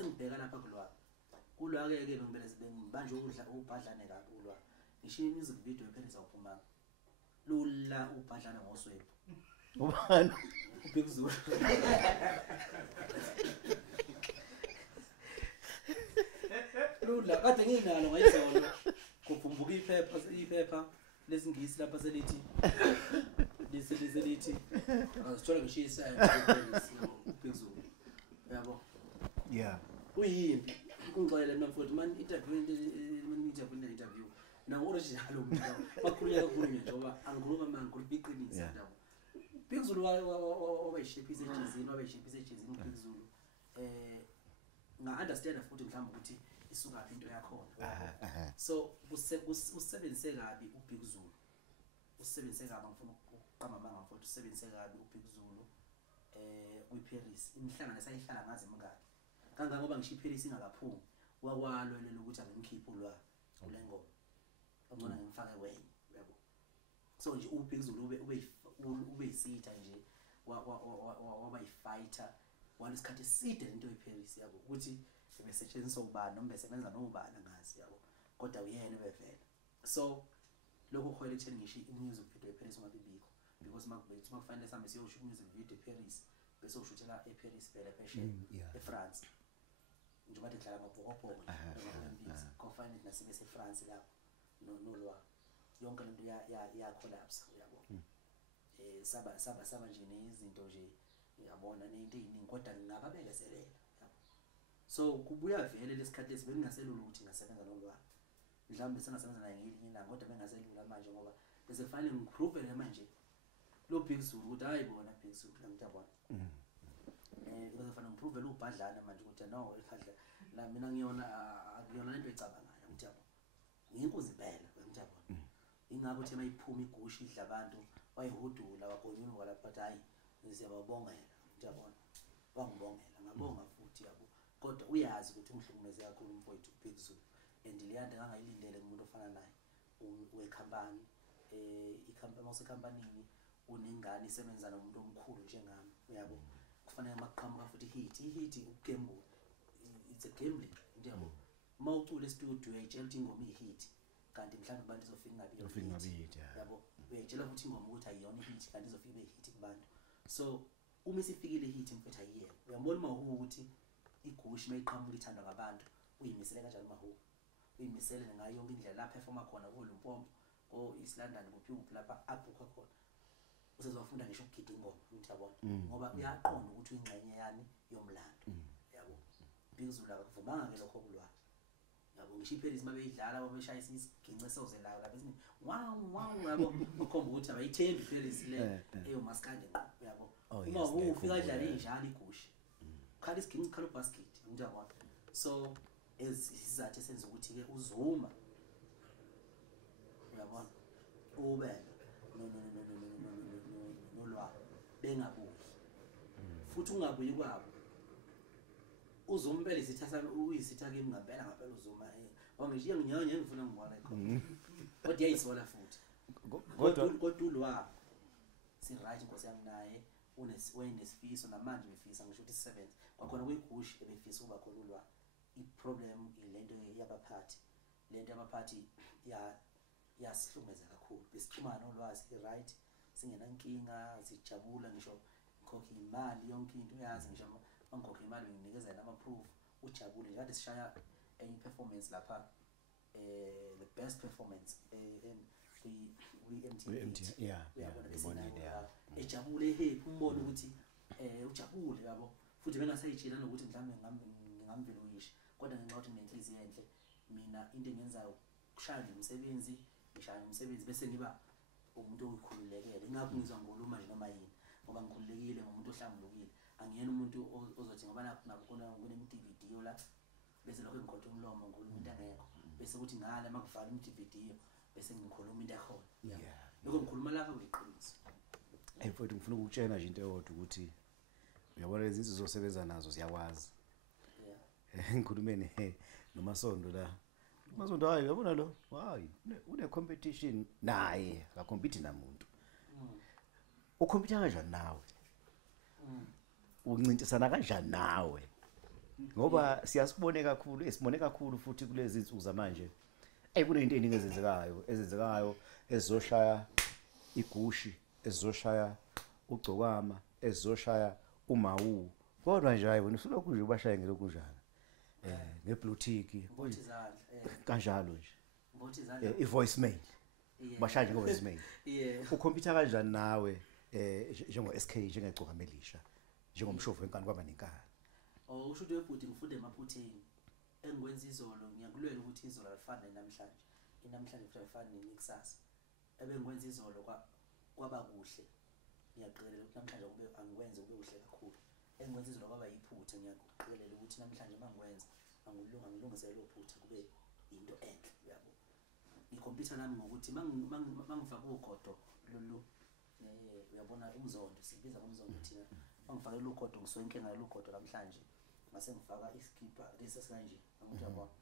sengibheka lapha kulwa ke ngibele sibe manje udla ubhadlane kabi kulwa ngisho music video ephela zawuphuma lula ubhadlane ngoswephu ubani Big Zulu lula kade nginalo ngayizolo kuphumbuka iphepha lesingisi lapha selithi liselithi azithola ngishisa Big Zulu yabo uyimpi ungixolele mina mfowethu man interview na original umuntu bakhuluya kakhulu njengoba angikhuluma manje iqiniso ndaba Big Zulu wayeshipisa ejazini Big Zulu nga understand futhi mhlawumbe ukuthi isuka phi into yakhona so usebenzise kabi uBig Zulu usebenzise kabi ngifuna ukuqamba manga mfowethu usebenzise kabi uBig Zulu kwiParis imihlangano esayihlala ngazi mngaki kangangoba ngisho iParis ingakaphumi wakwalwelela ukuthi angimkhiphe ulwa ulengoma ngona ngimfake wenye yabo so nje uBig Zulu ube isitha nje waba yifighter walesikhathi eside into eParis yabo ukuthi besetshenziswa ubani noma besebenza nobani ngazi yabo kodwa uyena bevela so lokho khoyela ekutheni ngisho imusic video eParis ungabibikho because makufanele sambe siyoshoot music video eParis bese ushuthela eParis vele phesheya eFrance njengoba edlala amabhokobhoko nje kofanele nasibe seFrance lapho nolwa yonke lento ya collapse uyabo saba nje nezinto nje uyabona nento eziningi kodwa ngingababelezelela so kubuya vele lesikhathi lesi bengingaselula ukuthi ngasebenza nolwa mhlawumbe sengasebenza naye ngelinye ilanga kodwa bengaselula manje ngoba bese kufanele ngiprove manje lo Big Zulu ukuthi hayibona Big Zulu ngiyabona bese kufanele ngiprove lo ubhadlana manje ukuthi no ekhadla la mina ngiyona akuyona lento ecabangayo ngiyabona ngiyinkuzi impela ngiyabona ingakho thema iphuma igushi idla abantu wayihudula wakonyuka wala but hayi siyababongela ngiyabona bangibongela ngabonga futhi yabo kodwa uyazi ukuthi umhlukumeze kakhulu umfowethu Big Zulu and liyanda ngangayilindele umuntu ofana naye wecompany ikhampani osekampanini unengane isebenza nomuntu omkhulu njengami uyabo kufanele maqhamuka futhi hit ugembu it's a gambling ndiyabo mawucula e-studio uyayitshela ukuthi ingoma ihit kanti mhlawumbe abantu izofika ngabi yabo uyayitshela ukuthi ingoma ukuthi ayiyona ihit kanti izofika ihit kubantu so uma isifikile ihit mfethu ayiyeke uyambona mahu ukuthi igushi mayiqhamuka ithandwa ngabantu uyimisele kanjani mahu uyimisele ngayo yonke indlela la performa khona kuLumpompo East London kuphi lapha abhuka khona usezofunda ngisho ukugida ingoma ngiyabona ngoba uyaqonda ukuthi uyingxenye yani yomlando yabo Big Zulu akuvumanga ke lokho kulwa yabo ngisho iParis mabeyidlala babeshayisa isigince sozelayo lapha eziningi wow yabo ukhomba ukuthi abayithembi iParis le eyo maskande ngqo yabo uma ufika idlala injalo igushi khala isigince khala ubasket ngiyabona so isizathu esenza ukuthi ke uzuma uyabona ube no lwa bengabuyi futhi ungabuyi kwabo uzompela isithatha uyisitha kimi ngempela uzuma wangishiya nginyanya ngifuna ngibona ikhona kodwa yayisola futhi kodwa ulwa si right inkosi yami naye unesifiso namanje befisa ngisho ukuthi isebenze kwakhona kuyigushi ebefisa ukuba khona ulwa iproblem ilento yabaphathi lento yabaphathi yasihlumeza kakhulu besixhumana olwazi right singenankinga sijabula ngisho ngikhokha imali yonke into uyazi ngisho angikhokha imali nginikeza nama proof ujabule nje kade sishaya enye performance lapha the best performance MTV yabona ejabule umbone ukuthi ujabule yabo futhi bengasayitshela nokuthi mhlawumbe ngamvelo uyisho kodwa ngenxa ukuthi nenhliziyo enhle mina into engenzayo kushaya umsebenzi ngishaya umsebenzi bese ngiba umuntu oyikhululekile ingakho ngizwa ngoluma nje noma yini ngoba ngikhululekile ngomuntu ohlambulukile angiyena umuntu ozothi ngoba nakubona kunemDVD la bese lokho ngikhotha umlomo ngoluma into angekho bese kuthi ngala makuvala imDVD bese ngikhuluma into ekhona lokho ngikhuluma lapha kuliqiniso mfowethu ngifuna ukutshela nje into eyodwa ukuthi uyabona lezi zinto zosebenza nazo ziyakwazi ngikhulumene noMasondo la Masondo hayi yabona lo hayi une competition naye akacompete namuntu ucompete kanjani nawe uncintisana kanjani nawe ngoba siyasibone kakhulu esibone kakhulu futhi kulezi insuku zamanje kunento eziningi ezenzekayo ezizoshaya igushi ezizoshaya ugcokama ezizoshaya umawu kodwa nje hayi wena usulokhu nje ubashaye ngelokunjalo ngebluetiki kanjalo nje i-voicemail bashaye nge-voicemail ukhompyutha kanjani nawe njengo-SK njengegcokamelisha njengomshovu wenkani kwaba nenkani usho ukuthi webhuti ngifunde emaphutheni engikwenza izolo ngiyakulwela ukuthi izolo alifani namhlanje inamhlanje futhi alifani nekusasa ebengikwenza izolo kwaba kuhle ngiyaqikelela ukuthi namhlanje kube angikwenze kube kuhle kakhulu engikwenza izolo kwaba yiphutha ngiyaqikelela ukuthi namhlanje mangikwenza ngilungisele lo phutha kube into enhle uyabo ngikhompyutha nami ngokuthi mangifaka ugodo lolu uyabona umzondo sibiza ngomzondo thina mangifaka ugodo ngisonke ngalo ugodo namhlanje mase ngifaka iskipa lesi kanje ukuthi uyabona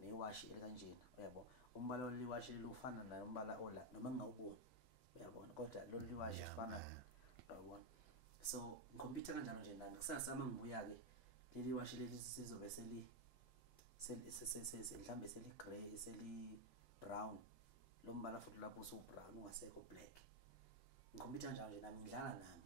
newashi ekanjena uyabo umbala oliwashi lufana nayo umbala ola noma ngingawuboni uyabona kodwa lo liwashi ufana uyabona so ngikhompyutha kanjalo nje nami kusasa mangibuya ke leli washi leli sizobe mhlambe seli gray seli brown lo mbala futhi lapho so brown ungasekho black ngikhompyutha kanjalo nje nami ngidlala nami